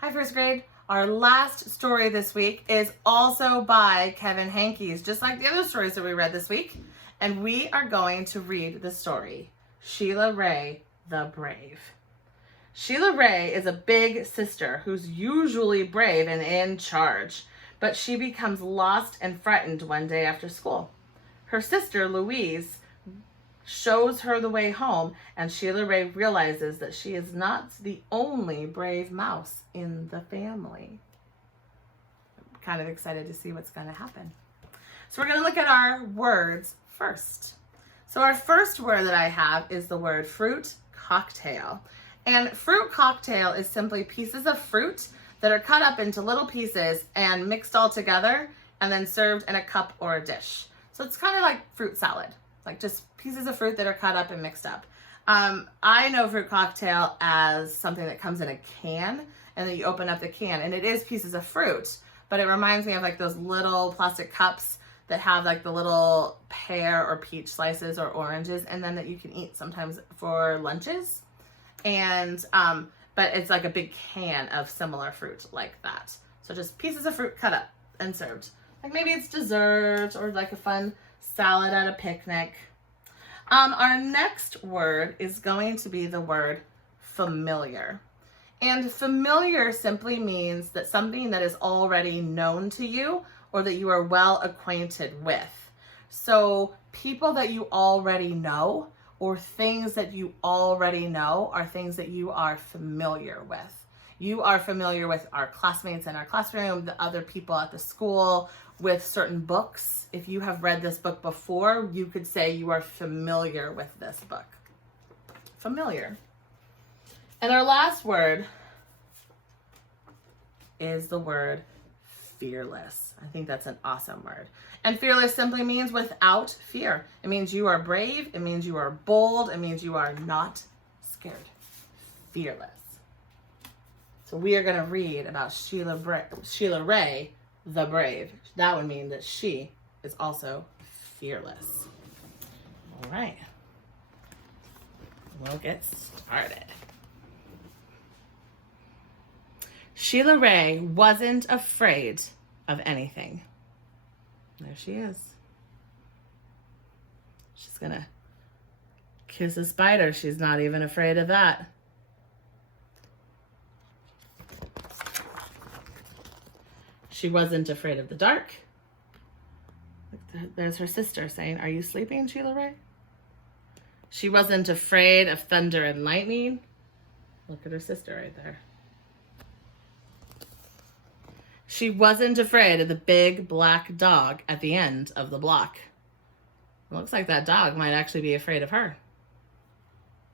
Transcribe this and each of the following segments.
Hi, first grade. Our last story this week is also by Kevin Hankes, just like the other stories that we read this week. And we are going to read the story, Sheila Rae, the Brave. Sheila Rae is a big sister who's usually brave and in charge, but she becomes lost and frightened one day after school. Her sister, Louise, shows her the way home, and Sheila Rae realizes that she is not the only brave mouse in the family. I'm kind of excited to see what's going to happen. So we're going to look at our words first. So our first word that I have is the word fruit cocktail. And fruit cocktail is simply pieces of fruit that are cut up into little pieces and mixed all together and then served in a cup or a dish. So it's kind of like fruit salad, like just pieces of fruit that are cut up and mixed up. I know fruit cocktail as something that comes in a can and then you open up the can and it is pieces of fruit, but it reminds me of like those little plastic cups that have like the little pear or peach slices or oranges and then that you can eat sometimes for lunches. And, but it's like a big can of similar fruit like that. So just pieces of fruit cut up and served. Like maybe it's dessert or like a fun salad at a picnic. Our next word is going to be the word familiar. And familiar simply means that something that is already known to you or that you are well acquainted with. So people that you already know or things that you already know are things that you are familiar with. You are familiar with our classmates in our classroom, the other people at the school, with certain books. If you have read this book before, you could say you are familiar with this book. Familiar. And our last word is the word fearless. I think that's an awesome word. And fearless simply means without fear. It means you are brave. It means you are bold. It means you are not scared. Fearless. So we are going to read about Sheila Rae, the Brave. That would mean that she is also fearless. All right. We'll get started. Sheila Rae wasn't afraid of anything. There she is. She's going to kiss a spider. She's not even afraid of that. She wasn't afraid of the dark. There's her sister saying, "Are you sleeping, Sheila Rae?" She wasn't afraid of thunder and lightning. Look at her sister right there. She wasn't afraid of the big black dog at the end of the block. It looks like that dog might actually be afraid of her.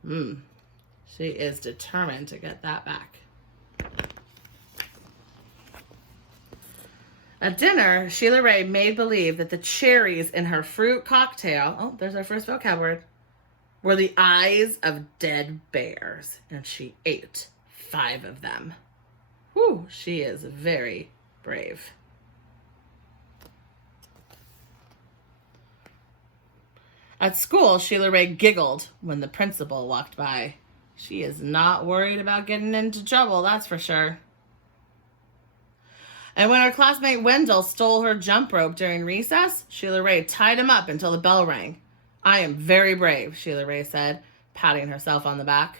She is determined to get that back. At dinner, Sheila Rae made believe that the cherries in her fruit cocktail, oh, there's our first vocab word, were the eyes of dead bears, and she ate 5 of them. Whew, she is very brave. At school, Sheila Rae giggled when the principal walked by. She is not worried about getting into trouble, that's for sure. And when her classmate Wendell stole her jump rope during recess, Sheila Rae tied him up until the bell rang. "I am very brave," Sheila Rae said, patting herself on the back.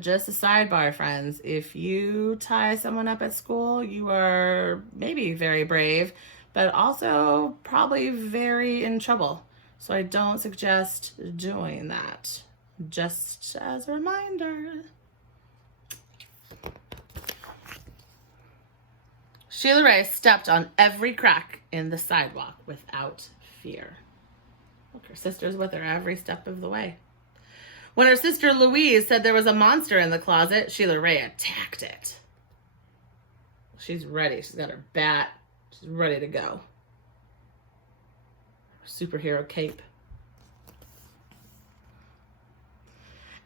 Just a sidebar, friends. If you tie someone up at school, you are maybe very brave, but also probably very in trouble. So I don't suggest doing that. Just as a reminder. Sheila Rae stepped on every crack in the sidewalk without fear. Look, her sister's with her every step of the way. When her sister Louise said there was a monster in the closet, Sheila Rae attacked it. She's ready. She's got her bat. She's ready to go. Her superhero cape.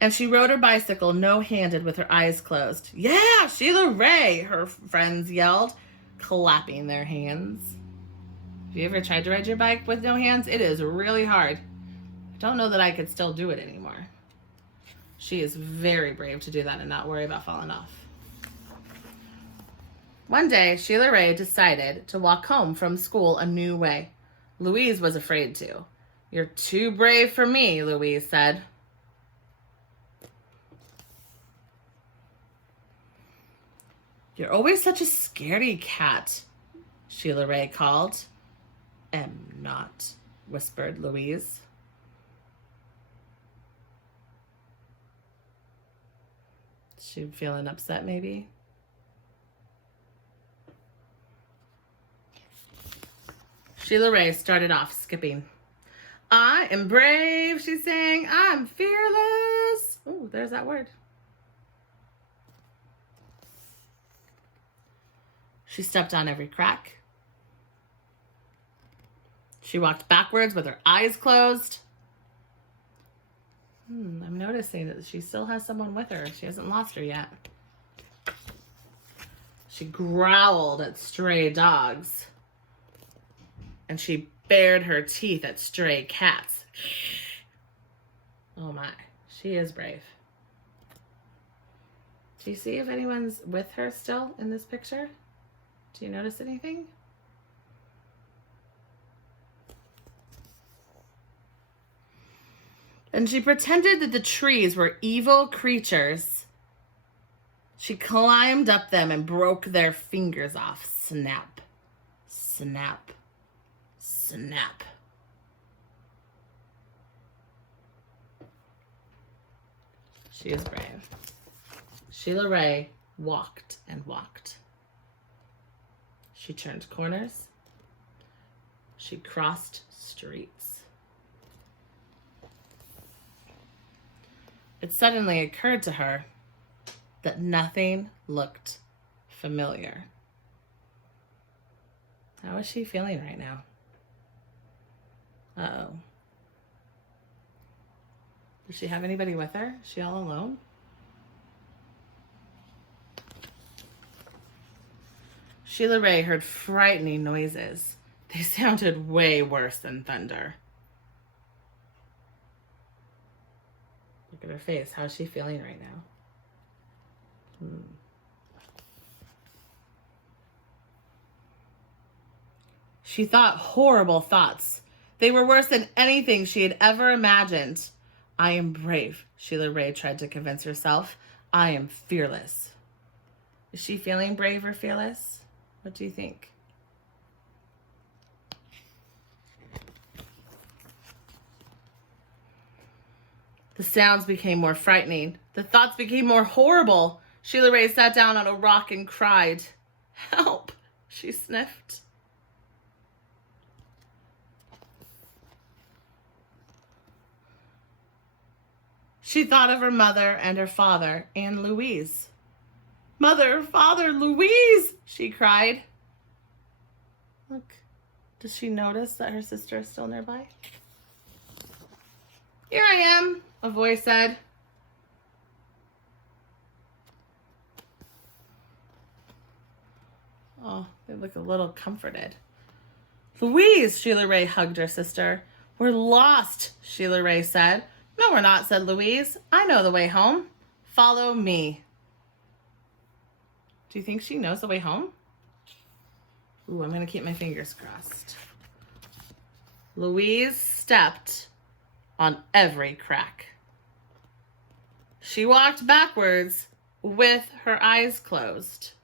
And she rode her bicycle no-handed with her eyes closed. "Yeah, Sheila Rae," her friends yelled, clapping their hands. Have you ever tried to ride your bike with no hands? It is really hard. I don't know that I could still do it anymore. She is very brave to do that and not worry about falling off. One day, Sheila Rae decided to walk home from school a new way. Louise was afraid to. "You're too brave for me," Louise said. "You're always such a scaredy cat," Sheila Rae called. "Am not," whispered Louise. She feeling upset, maybe? Sheila Rae started off skipping. "I am brave," she sang. "I'm fearless." Oh, there's that word. She stepped on every crack. She walked backwards with her eyes closed. I'm noticing that she still has someone with her. She hasn't lost her yet. She growled at stray dogs. And she bared her teeth at stray cats. Oh my, she is brave. Do you see if anyone's with her still in this picture? Do you notice anything? And she pretended that the trees were evil creatures. She climbed up them and broke their fingers off. Snap, snap, snap. She is brave. Sheila Rae walked and walked. She turned corners. She crossed streets. It suddenly occurred to her that nothing looked familiar. How is she feeling right now? Uh-oh. Does she have anybody with her? Is she all alone? Sheila Rae heard frightening noises. They sounded way worse than thunder. Look at her face. How is she feeling right now? She thought horrible thoughts. They were worse than anything she had ever imagined. "I am brave," Sheila Rae tried to convince herself. "I am fearless." Is she feeling brave or fearless? What do you think? The sounds became more frightening. The thoughts became more horrible. Sheila Rae sat down on a rock and cried. "Help," she sniffed. She thought of her mother and her father and Louise. "Mother, father, Louise," she cried. Look, does she notice that her sister is still nearby? "Here I am," a voice said. Oh, they look a little comforted. "Louise," Sheila Rae hugged her sister. "We're lost," Sheila Rae said. "No, we're not," said Louise. "I know the way home. Follow me." Do you think she knows the way home? Ooh, I'm going to keep my fingers crossed. Louise stepped on every crack. She walked backwards with her eyes closed.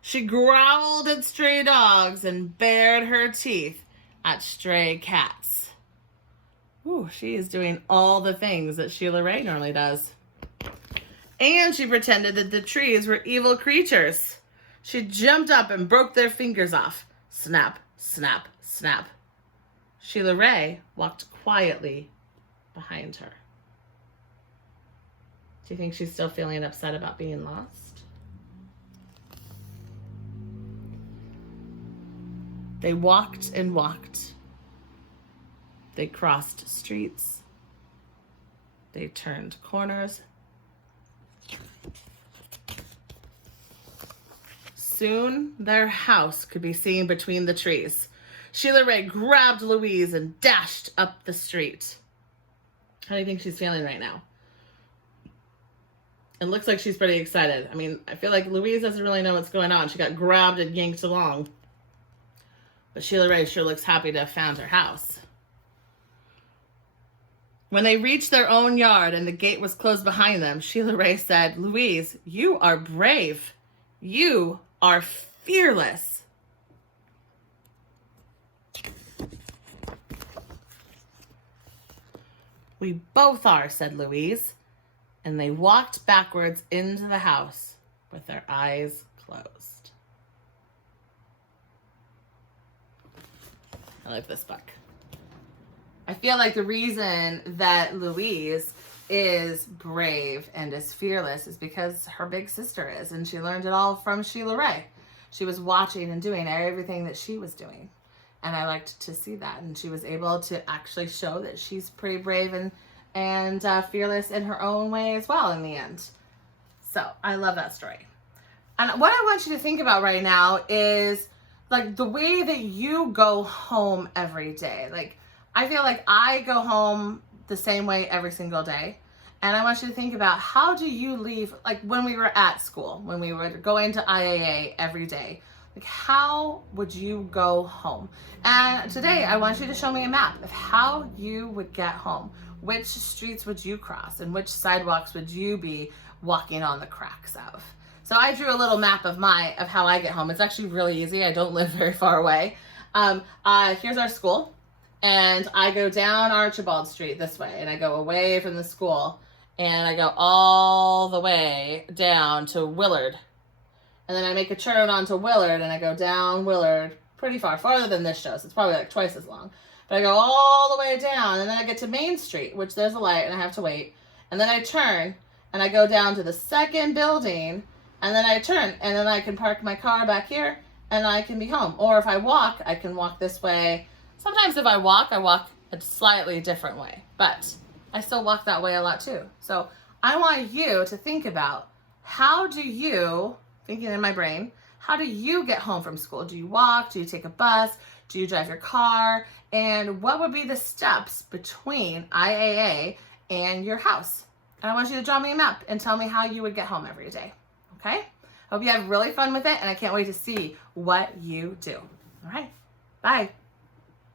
She growled at stray dogs and bared her teeth at stray cats. Ooh, she is doing all the things that Sheila Rae normally does. And she pretended that the trees were evil creatures. She jumped up and broke their fingers off. Snap, snap, snap. Sheila Rae walked quietly behind her. Do you think she's still feeling upset about being lost? They walked and walked. They crossed streets. They turned corners. Soon, their house could be seen between the trees. Sheila Rae grabbed Louise and dashed up the street. How do you think she's feeling right now? It looks like she's pretty excited. I mean, I feel like Louise doesn't really know what's going on. She got grabbed and yanked along. But Sheila Rae sure looks happy to have found her house. When they reached their own yard and the gate was closed behind them, Sheila Rae said, "Louise, you are brave. You are fearless." "We both are," said Louise, and they walked backwards into the house with their eyes closed. I like this book. I feel like the reason that Louise is brave and is fearless is because her big sister is, and she learned it all from Sheila Rae. She was watching and doing everything that she was doing, and I liked to see that, and she was able to actually show that she's pretty brave and fearless in her own way as well in the end. So I love that story. And what I want you to think about right now is like the way that you go home every day. Like, I feel like I go home the same way every single day. And I want you to think about, how do you leave, like when we were at school, when we were going to IAA every day, like how would you go home? And today I want you to show me a map of how you would get home. Which streets would you cross and which sidewalks would you be walking on the cracks of? So I drew a little map of how I get home. It's actually really easy. I don't live very far away. Here's our school. And I go down Archibald Street this way, and I go away from the school, and I go all the way down to Willard. And then I make a turn onto Willard, and I go down Willard pretty far, farther than this shows. It's probably like twice as long. But I go all the way down, and then I get to Main Street, which there's a light, and I have to wait. And then I turn, and I go down to the second building, and then I turn, and then I can park my car back here, and I can be home. Or if I walk, I can walk this way. Sometimes if I walk a slightly different way, but I still walk that way a lot too. So I want you to think about, how do you, thinking in my brain, how do you get home from school? Do you walk? Do you take a bus? Do you drive your car? And what would be the steps between IAA and your house? And I want you to draw me a map and tell me how you would get home every day. Okay? Hope you have really fun with it, and I can't wait to see what you do. All right. Bye.